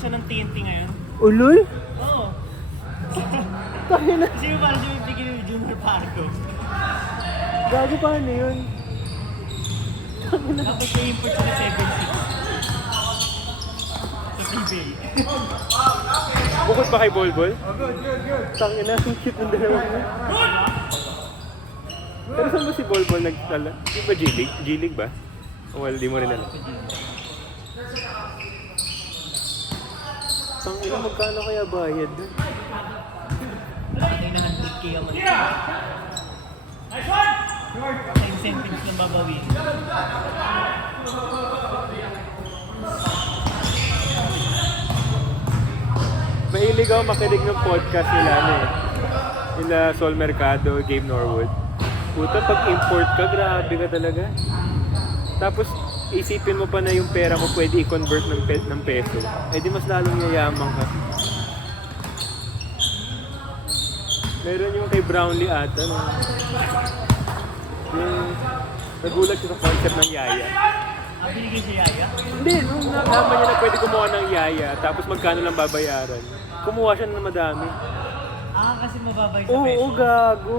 Siya ng TNT ngayon. Ulol? Oo. Tayo na. Kasi yung parang yung tigil yung Junior Pargo. Gago paano yun? Tapos may import siya na 7-6. Sa PBA. Bukod pa kay Bolbol? Tangin na, ang cute ng dalawa niya. Pero saan ba si Bolbol nagtala? Di ba G-League? G-League ba? O well, di mo rin alam. Tangin na, magkano kaya bayad? Ay, na 100k ang mali. Sa incentives na babawin. Mahilig ako makinig ng podcast nila nila Sol Mercado, Gabe Norwood. Puta, pag import ka, grabe ka talaga. Tapos isipin mo pa na yung pera mo pwede i-convert ng peso. Eh di mas lalong yayaman ka. Meron yung kay Brownlee ata. No? Yung nagulat siya sa concept ng yaya. Binigay si Yaya? Hindi, nung nalaman niya na pwede kumuha ng yaya, tapos magkano lang babayaran. Kumuha siya ng madami. Kasi mababay sa peso. Oo, gago.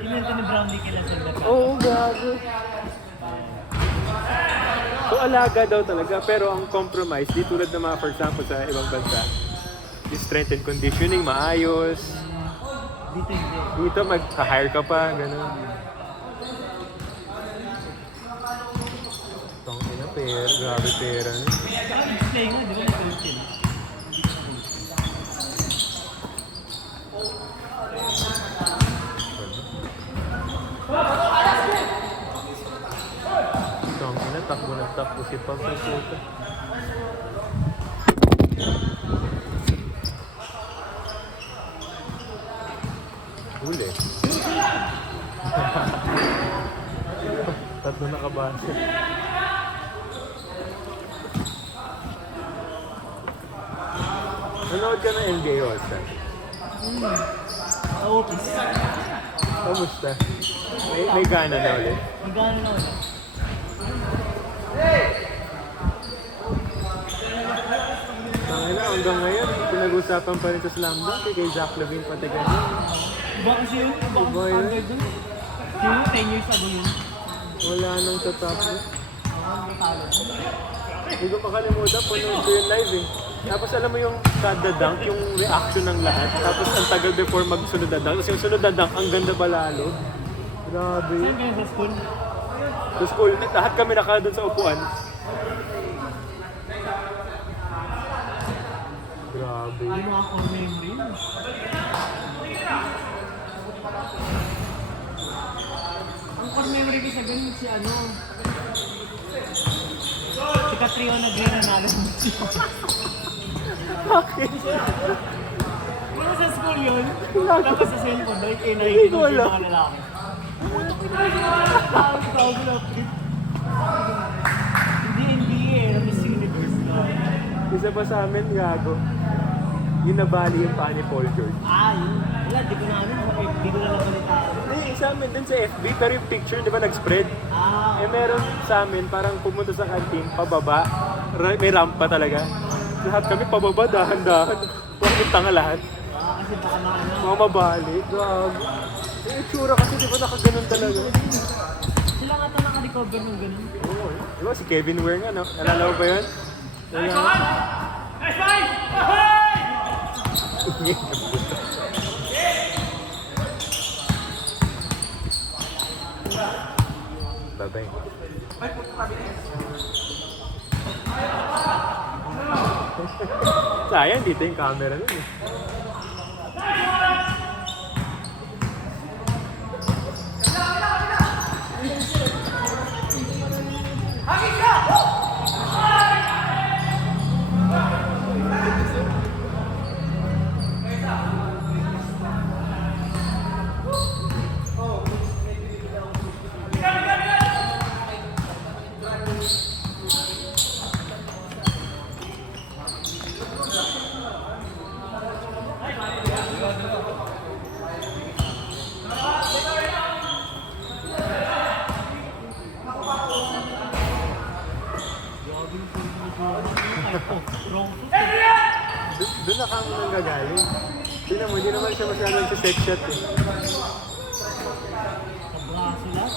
Inenta ni Brownlee kila sa Mercado. Oo, gago. So alaga daw talaga, pero ang compromise, di tulad ng mga for example sa ibang bansa, yung strength and conditioning, maayos. Dito hindi. Dito mag-hire ka pa, gano'n. Itong ina, pera, grabe pera. Display nga, di ba nag-coaching? Itong ina, takbo na takbo si Pag sa puta. Huli. Tatlo na kabase. Nanood ka ng NBA All-Star? Oo, please. Kamusta? May gana na ulit? Magkano na ulit? Tangina, hanggang ngayon, pinag-usapan pa rin sa Slam Dunk kay Zach Levine pati ganyan. Iba kasi yun. Iba Iba ang yun. standard dun. Yung 10 years ago yun. Wala nang sa top mo. Ang talo. Hindi ko makalimutan, punood ko yung live eh. Tapos alam mo yung kada dunk, yung reaction ng lahat. Tapos ang tagal before magsunod na dunk. Tapos yung sunod na dunk, ang ganda pa lalo. Grabe. Saan kayo sa school? Sa school, lahat kami naka doon sa upuan. Grabe. Ay, mga core memory. Ang core memory ko sa ganun si ano. Si Catriona Gray na nalang mo siya. Bakit? Pero sa school yun, tapos sa cellphone, like, Hindi ko nakikinig yung alam. mga lalaki. Tawag na update. Hindi NBA eh, Miss Universe na. Isa pa sa amin, gago. Yung nabali yung paa ni Paul George. Yun. Wala, di ko na ano, di ko na napalitaan. Eh, sa amin din sa FB, pero yung picture, di ba, nag-spread? Eh, meron sa amin, parang pumunta sa kantin, pababa, may rampa talaga. Lahat kami pababa, dahan-dahan. Bakit tanga lahat? Kasi baka na ano. Mga mabali, gago. Yung itsura kasi, di ba, nakaganon talaga? Sila nga ito naka-recover ng ganun. Oo, di ba, si Kevin Ware nga, no? Nalala mo ba yun? Bye-bye. Sayang, dito yung camera nun eh. Doon na kami nang gagaling. Tingnan mo, hindi naman siya masyadong sa set shot eh. Kabraso lang.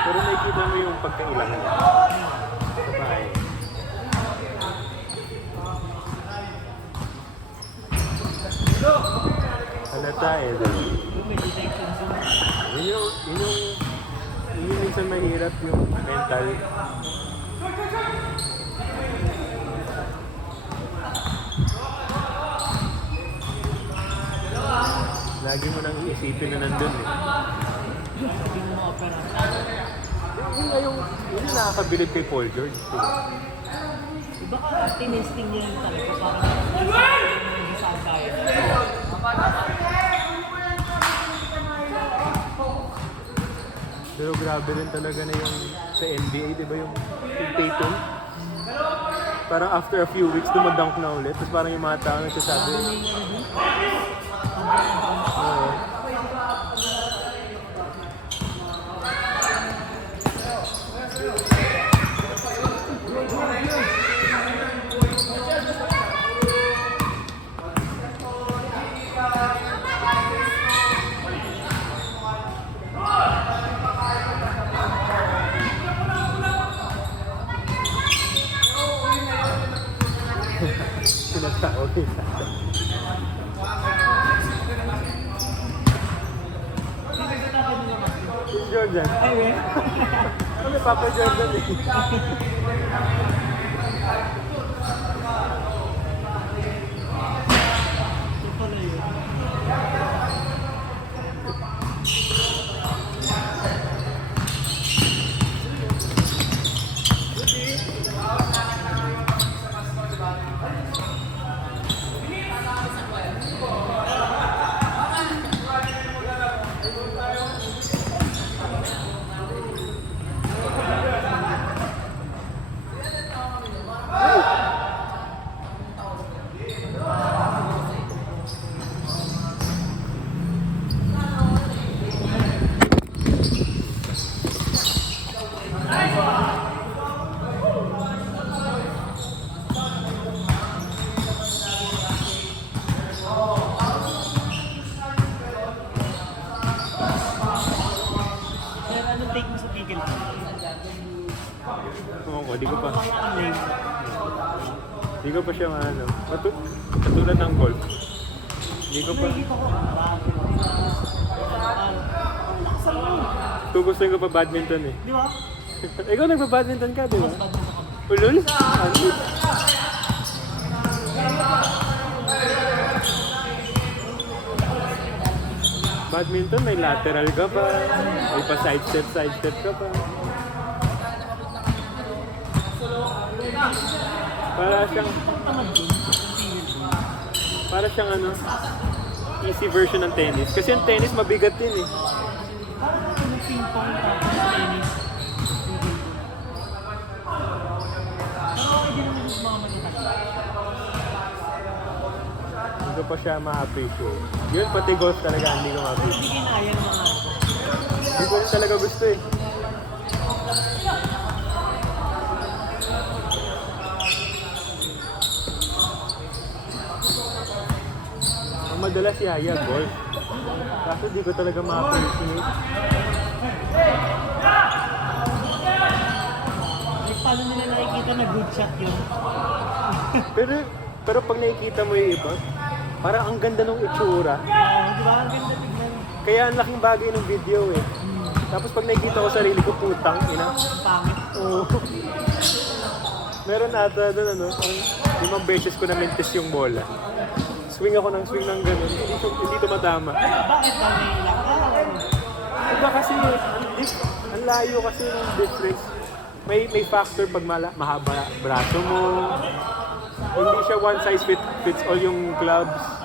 Pero nakikita mo yung pagkailangan niya. Sa bahay. Halata eh. May detection zone. Yun yung minsan mahirap yung mental. Lagi mo nang iisipin na nandun eh. Hindi mo ma-opera. Yun yung nakakabilib kay Paul George. Baka tinesting niya yung talaga parang mag-isang kaya. Pero grabe rin talaga na yung sa NBA, di ba yung Tatum? Parang after a few weeks, dumadunk na ulit. Tapos parang yung mga tao nagsasabi. Oo. Sinatawag yung sa akin. Si Jordan. Ay, eh. Ano Papa Jordan eh. Ito pala yun. Kaya anong take mo sa tigil? Oo ko, di ko pa. Ang lame. Di ko pa siya maano. Katulad ng golf. Di ko pa. Nakikita ko. Laksan mo. Gugustuhin ko pa badminton eh. Di ba? Ikaw nagpa-badminton ka, di ba? Mas bad mo sa kami. Ulul? Ano? Badminton, may lateral ka pa. May pa side step ka pa. Para siyang, Tamad din. para siyang ano, easy version ng tennis. Kasi yung tennis mabigat din eh. Parang ano ping-pong tapos tennis. Pero okay din naman yung mga manitag. Hindi ko pa siya ma-appreciate. Yun, pati golf talaga hindi ko ma-appreciate. Hindi kinaya ng mga Hindi ko rin talaga gusto eh. Ang madalas yaya, golf. Kaso di ko talaga ma-appreciate. like paano nila nakikita na good shot yun? Pero pag nakikita mo yung iba, parang ang ganda ng itsura. Di ba? Ang ganda tignan. Kaya ang laking bagay ng video eh. Tapos pag nakikita ko sarili ko, putang ina. Ang pangit. Oo. Meron ata doon ano, 5 beses ko na mintis yung bola. Swing ako ng ganun. Hindi tumatama. Bakit ba may ilang? Iba kasi, ang layo kasi ng difference. May factor pag mahaba braso mo. Hindi siya one size fits all yung gloves.